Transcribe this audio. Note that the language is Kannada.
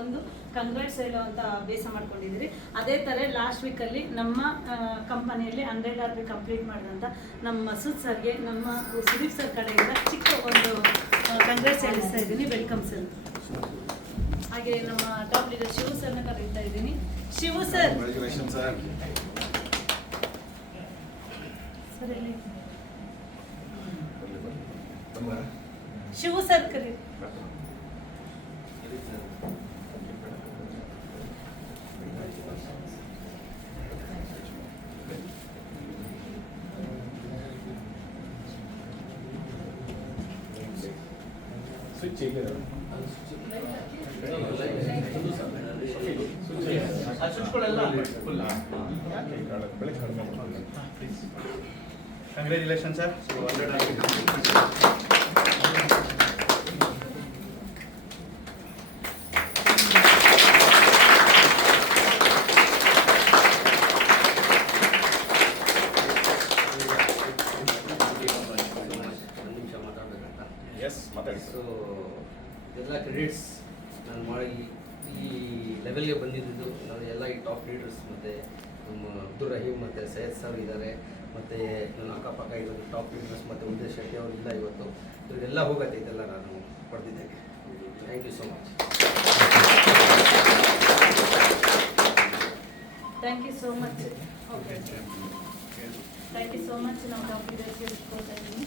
ಒಂದು ಕಂಗ್ರಾಟ್ಸ್ ಹೇಳುವಂಥ ಅಭ್ಯಾಸ ಮಾಡ್ಕೊಂಡಿದ್ದೀರಿ. ಅದೇ ಥರ ಲಾಸ್ಟ್ ವೀಕಲ್ಲಿ ನಮ್ಮ ಕಂಪನಿಯಲ್ಲಿ 100 RP ಕಂಪ್ಲೀಟ್ ಮಾಡಿದಂಥ ನಮ್ಮ ಮಸೂದ್ ಸರ್ಗೆ ನಮ್ಮ ಸುದೀಪ್ ಸರ್ ಕಡೆಯಿಂದ ಚಿಕ್ಕ ಒಂದು ಕಂಗ್ರಾಟ್ಸ್ ಹೇಳಿಸ್ತಾ ಇದ್ದೀನಿ. Welcome sir. ಹಾಗೆ ನಮ್ಮ ಟಾಪ್ ಲೀಡರ್ ಶಿವು ಸರ್ನ ಕರೀತಾ ಇದ್ದೀನಿ. ಶಿವು ಸರ್ ಶಿವು ಸರ್ ಕರೀ. Congratulations, sir. Yes, matter. So, ಎಲ್ಲ ಕ್ರೆಡಿಟ್ಸ್ ನಾನು ಮಾಡಿ ಈ ಲೆವೆಲ್ಗೆ ಬಂದಿದ್ದು ನಾವು ಎಲ್ಲ ಈ ಟಾಪ್ ಲೀಡರ್ಸ್ ಮತ್ತು ನಮ್ಮ ಅಬ್ದುಲ್ ರಹೀಮ್ ಮತ್ತು ಸೈಯದ್ ಸರ್ ಇದ್ದಾರೆ, ಮತ್ತು ನನ್ನ ಅಕ್ಕಪಕ್ಕ ಇರೋದು ಟಾಪ್ ಲೀಡರ್ಸ್ ಮತ್ತು ಉದ್ದೇಶ್ ಶೆಟ್ಟಿ ಅವರಿಲ್ಲ. ಇವತ್ತು ಇವರಿಗೆಲ್ಲ ಹೋಗತ್ತೆ ಇದೆಲ್ಲ ನಾನು ಪಡೆದಿದ್ದೇನೆ. Thank you so much. Thank you so much. Okay, thank you so much. ನಮ್ಮ ಟಾಪ್ ಲೀಡರ್ಸ್ಗೆ ಇಟ್ಕೊಳ್ತಾ ಇದ್ದೀನಿ.